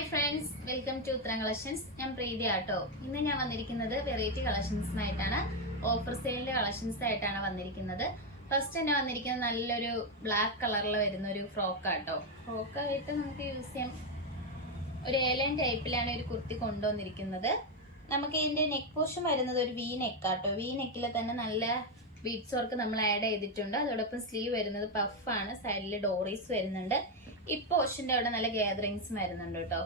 Hi friends, welcome to ഉത്തരം collections. ഞാൻ പ്രീതി ആട്ടോ. ഇന്ന് ഞാൻ വന്നിരിക്കുന്നത് വെറൈറ്റി കളക്ഷൻസുമായിട്ടാണ്. ഓഫർ സെയിലിന്റെ കളക്ഷൻസ് ആയിട്ടാണ് വന്നിരിക്കുന്നത്. ഫസ്റ്റ് തന്നെ വന്നിരിക്കുന്നത് നല്ലൊരു ബ്ലാക്ക് കളറിൽ വരുന്ന ഒരു ഫ്രോക്ക് ആട്ടോ. ഫ്രോക്കായിട്ട് നമുക്ക് യൂസ് ചെയ്യാം. ഒരു ഏലൻ ടൈപ്പിലാണ് ഒരു കുർത്തി കൊണ്ടുവന്നിരിക്കുന്നത്. നമുക്ക് ഇതിന്റെ നെക്ക് പോർഷൻ വരുന്നത് ഒരു വി നെക്ക് ആട്ടോ. വി നെക്കിൽ തന്നെ നല്ല ബീഡ്സ് വർക്ക് നമ്മൾ ആഡ് ചെയ്തിട്ടുണ്ട്. അതോടൊപ്പം സ്ലീവ് വരുന്നത് പഫാണ്. സൈഡിൽ ഡോറീസ് വരുന്നുണ്ട്. ഈ പോർഷന്റെ അവിടെ നല്ല ഗ്യാതറിങ്സ് വരുന്നുണ്ട് കേട്ടോ.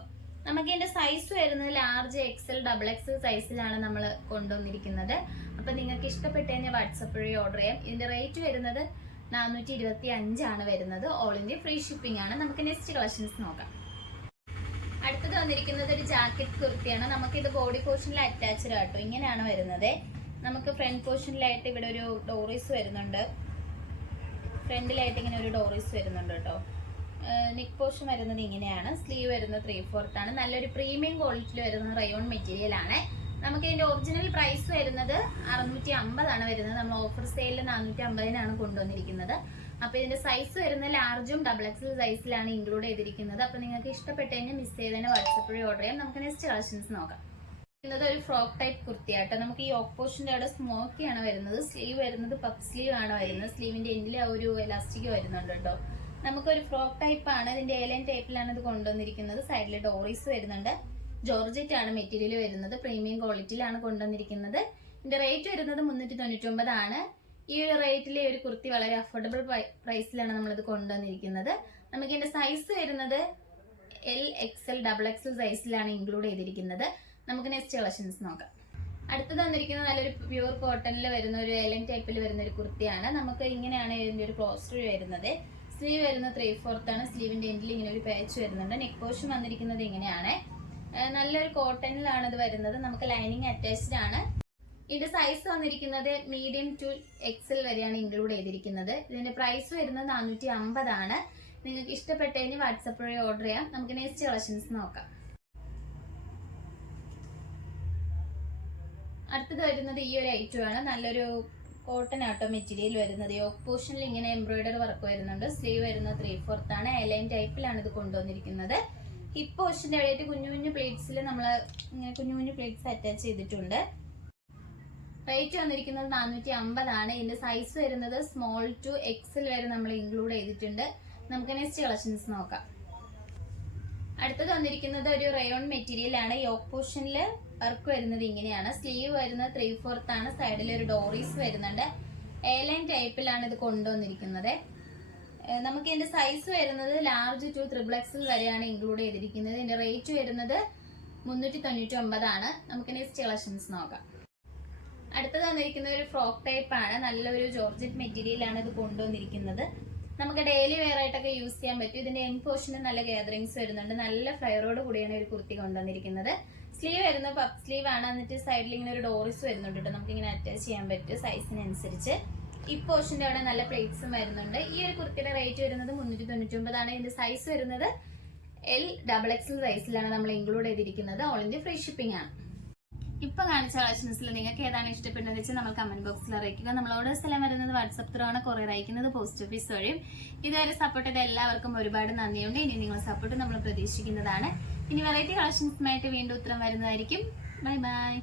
നമുക്ക് ഇതിന്റെ സൈസ് വരുന്നത് ലാർജ് എക്സൽ ഡബിൾ എക്സൽ സൈസിലാണ് നമ്മൾ കൊണ്ടുവന്നിരിക്കുന്നത്. അപ്പൊ നിങ്ങൾക്ക് ഇഷ്ടപ്പെട്ട് കഴിഞ്ഞാൽ വാട്സപ്പ് വഴി ഓർഡർ ചെയ്യാം. ഇതിന്റെ റേറ്റ് വരുന്നത് 425 ആണ് വരുന്നത്. ഓൾ ഇന്ത്യ ഫ്രീ ഷിപ്പിംഗ് ആണ്. നമുക്ക് നെക്സ്റ്റ് കളക്ഷൻസ് നോക്കാം. അടുത്തത് വന്നിരിക്കുന്നത് ഒരു ജാക്കറ്റ് കുർത്തിയാണ്. നമുക്കിത് ബോഡി പോർഷനിൽ അറ്റാച്ച്ഡ് ആട്ടോ. ഇങ്ങനെയാണ് വരുന്നത്. നമുക്ക് ഫ്രണ്ട് പോർഷനിലായിട്ട് ഇവിടെ ഒരു ഡോറീസ് വരുന്നുണ്ട്. ഫ്രണ്ടിലായിട്ട് ഇങ്ങനെ ഒരു ഡോറീസ് വരുന്നുണ്ട് കേട്ടോ. നെക്ക് പോർഷൻ വരുന്നത് ഇങ്ങനെയാണ്. സ്ലീവ് വരുന്നത് 3/4 ആണ്. നല്ലൊരു പ്രീമിയം ക്വാളിറ്റിയിൽ വരുന്ന റയോൺ മെറ്റീരിയൽ ആണ്. നമുക്ക് ഇതിന്റെ ഒറിജിനൽ പ്രൈസ് വരുന്നത് 650 ആണ് വരുന്നത്. നമ്മൾ ഓഫർ സെയിലിൽ 450-നാണ് കൊണ്ടുവന്നിരിക്കുന്നത്. അപ്പൊ ഇതിന്റെ സൈസ് വരുന്നത് ലാർജും ഡബിൾ എക്സൽ സൈസിലാണ് ഇൻക്ലൂഡ് ചെയ്തിരിക്കുന്നത്. അപ്പൊ നിങ്ങൾക്ക് ഇഷ്ടപ്പെട്ട് കഴിഞ്ഞാൽ മിസ് ചെയ്തതിന് വാട്സപ്പ് വഴി ഓർഡർ ചെയ്യാം. നമുക്ക് നെക്സ്റ്റ് കളക്ഷൻസ് നോക്കാം. ഒരു ഫ്രോക്ക് ടൈപ്പ് കുർത്തിയാട്ടോ. നമുക്ക് ഈ യോക്ക് പോർഷന്റെ അവിടെ സ്മോക്കിയാണ് വരുന്നത്. സ്ലീവ് വരുന്നത് പഫ് സ്ലീവ് ആണ് വരുന്നത്. സ്ലീവിന്റെ എൻഡിൽ ഒരു എലാസ്റ്റിക് വരുന്നുണ്ട് കേട്ടോ. നമുക്കൊരു ഫ്രോക്ക് ടൈപ്പ് ആണ്. ഇതിന്റെ ഏലൻ ടൈപ്പിലാണ് ഇത് കൊണ്ടുവന്നിരിക്കുന്നത്. സൈഡിൽ ഡോറീസ് വരുന്നുണ്ട്. ജോർജറ്റ് ആണ് മെറ്റീരിയൽ വരുന്നത്. പ്രീമിയം ക്വാളിറ്റിയിലാണ് കൊണ്ടുവന്നിരിക്കുന്നത്. ഇതിന്റെ റേറ്റ് വരുന്നത് 399 ആണ്. ഈ ഒരു റേറ്റിലെ ഒരു കുർത്തി വളരെ അഫോർഡബിൾ പ്രൈസിലാണ് നമ്മളിത് കൊണ്ടുവന്നിരിക്കുന്നത്. നമുക്ക് ഇതിന്റെ സൈസ് വരുന്നത് എൽ എക്സൽ ഡബിൾ എക്സൽ സൈസിലാണ് ഇൻക്ലൂഡ് ചെയ്തിരിക്കുന്നത്. നമുക്ക് നെക്സ്റ്റ് കളക്ഷൻസ് നോക്കാം. അടുത്തത് വന്നിരിക്കുന്നത് നല്ലൊരു പ്യൂർ കോട്ടണിൽ വരുന്ന ഒരു ഏലൻ ടൈപ്പിൽ വരുന്ന ഒരു കുർത്തിയാണ്. നമുക്ക് ഇങ്ങനെയാണ് ഇതിന്റെ ഒരു ക്ലോസ്റ്റർ വരുന്നത്. സ്ലീവ് വരുന്നത് 3/4 ആണ്. സ്ലീവിന്റെ എൻഡിൽ ഇങ്ങനെ ഒരു പാച്ച് വരുന്നുണ്ട്. നെക്ക് പോർഷൻ വന്നിരിക്കുന്നത് ഇങ്ങനെയാണ്. നല്ലൊരു കോട്ടണിലാണ് ഇത് വരുന്നത്. നമുക്ക് ലൈനിങ് അറ്റാച്ച്ഡ് ആണ്. ഇതിന്റെ സൈസ് വന്നിരിക്കുന്നത് മീഡിയം ടു എക്സൽ വരെയാണ് ഇൻക്ലൂഡ് ചെയ്തിരിക്കുന്നത്. ഇതിന്റെ പ്രൈസ് വരുന്നത് 450 ആണ്. നിങ്ങൾക്ക് ഇഷ്ടപ്പെട്ടതിന് വാട്സപ്പ് വഴി ഓർഡർ ചെയ്യാം. നമുക്ക് നെക്സ്റ്റ് കളക്ഷൻസ് നോക്കാം. അടുത്തത് വരുന്നത് ഈ ഒരു ഐറ്റം ആണ്. നല്ലൊരു കോട്ടൺ ആട്ടോ മെറ്റീരിയൽ വരുന്നത്. യോക്ക് പോർഷനിൽ ഇങ്ങനെ എംബ്രോയിഡറി വർക്ക് വരുന്നുണ്ട്. സ്ലീവ് വരുന്നത് 3/4 ആണ്. എലൈൻ ടൈപ്പിലാണ് ഇത് കൊണ്ടുവന്നിരിക്കുന്നത്. ഹിപ്പ് പോർഷന്റെ ഇടയിട്ട് കുഞ്ഞു കുഞ്ഞു പ്ലേറ്റ്സിൽ നമ്മൾ ഇങ്ങനെ കുഞ്ഞു കുഞ്ഞു പ്ലേറ്റ്സ് അറ്റാച്ച് ചെയ്തിട്ടുണ്ട്. റേറ്റ് വന്നിരിക്കുന്നത് 450 ആണ്. ഇതിന്റെ സൈസ് വരുന്നത് സ്മോൾ ടു എക്സൽ വരെ നമ്മൾ ഇൻക്ലൂഡ് ചെയ്തിട്ടുണ്ട്. നമുക്ക് നെക്സ്റ്റ് കളക്ഷൻസ് നോക്കാം. അടുത്തത് വന്നിരിക്കുന്നത് ഒരു റയോൺ മെറ്റീരിയൽ ആണ്. യോക്ക് പോർഷനിൽ വർക്ക് വരുന്നത് ഇങ്ങനെയാണ്. സ്ലീവ് വരുന്നത് 3/4 ആണ്. സൈഡിൽ ഒരു ഡോറീസ് വരുന്നുണ്ട്. എയർലൈൻ ടൈപ്പിലാണ് ഇത് കൊണ്ടുവന്നിരിക്കുന്നത്. നമുക്ക് ഇതിന്റെ സൈസ് വരുന്നത് ലാർജ് ടു ട്രിപ്പിൾ എക്സൽ വരെയാണ് ഇൻക്ലൂഡ് ചെയ്തിരിക്കുന്നത്. ഇതിന്റെ റേറ്റ് വരുന്നത് 399 ആണ്. നമുക്ക് നെക്സ്റ്റ് കളക്ഷൻസ് നോക്കാം. അടുത്തത് വന്നിരിക്കുന്ന ഒരു ഫ്രോക്ക് ടൈപ്പ് ആണ്. നല്ലൊരു ജോർജറ്റ് മെറ്റീരിയൽ ആണ് ഇത് കൊണ്ടുവന്നിരിക്കുന്നത്. നമുക്ക് ഡെയിലി വെയർ ആയിട്ടൊക്കെ യൂസ് ചെയ്യാൻ പറ്റും. ഇതിന്റെ എൻഡ് പോർഷന് നല്ല ഗ്യാതറിങ്സ് വരുന്നുണ്ട്. നല്ല ഫ്ലയറോട് കൂടിയാണ് ഒരു കുർത്തി കൊണ്ടുവന്നിരിക്കുന്നത്. സ്ലീവ് വരുന്നത് പഫ് സ്ലീവ് ആണ്. എന്നിട്ട് സൈഡിൽ ഇങ്ങനെ ഒരു ഡോറീസ് വരുന്നുണ്ട് കേട്ടോ. നമുക്ക് ഇങ്ങനെ അറ്റാച്ച് ചെയ്യാൻ പറ്റും സൈസിനനുസരിച്ച്. ഈ പോർഷന്റെ അവിടെ നല്ല പ്ലേറ്റ്സും വരുന്നുണ്ട്. ഈ ഒരു കുർത്തിയുടെ റേറ്റ് വരുന്നത് 399 ആണ്. ഇതിന്റെ സൈസ് വരുന്നത് എൽ ഡബിൾ എക്സൽ സൈസിലാണ് നമ്മൾ ഇൻക്ലൂഡ് ചെയ്തിരിക്കുന്നത്. ഓൾ ഇന്ത്യ ഫ്രീ ഷിപ്പിംഗ് ആണ്. ഇപ്പൊ കാണിച്ച കളക്ഷൻസിൽ നിങ്ങൾക്ക് ഏതാണ് ഇഷ്ടപ്പെടുന്നത് വെച്ചാൽ നമ്മൾ കമന്റ് ബോക്സിൽ അറിയിക്കുക. നമ്മളോട് സ്ഥലം വരുന്നത് വാട്സപ്പ് ത്രൂ ആണ്. കൊറിയർ അയക്കുന്നത് പോസ്റ്റ് ഓഫീസ് വഴിയും. ഇതുവരെ സപ്പോർട്ട് ചെയ്ത എല്ലാവർക്കും ഒരുപാട് നന്ദിയുണ്ട്. ഇനി നിങ്ങൾ സപ്പോർട്ട് നമ്മൾ പ്രതീക്ഷിക്കുന്നതാണ്. ഇനി വെറൈറ്റി കളക്ഷൻസുമായിട്ട് വീണ്ടും ഉത്തരം വരുന്നതായിരിക്കും. Bye bye.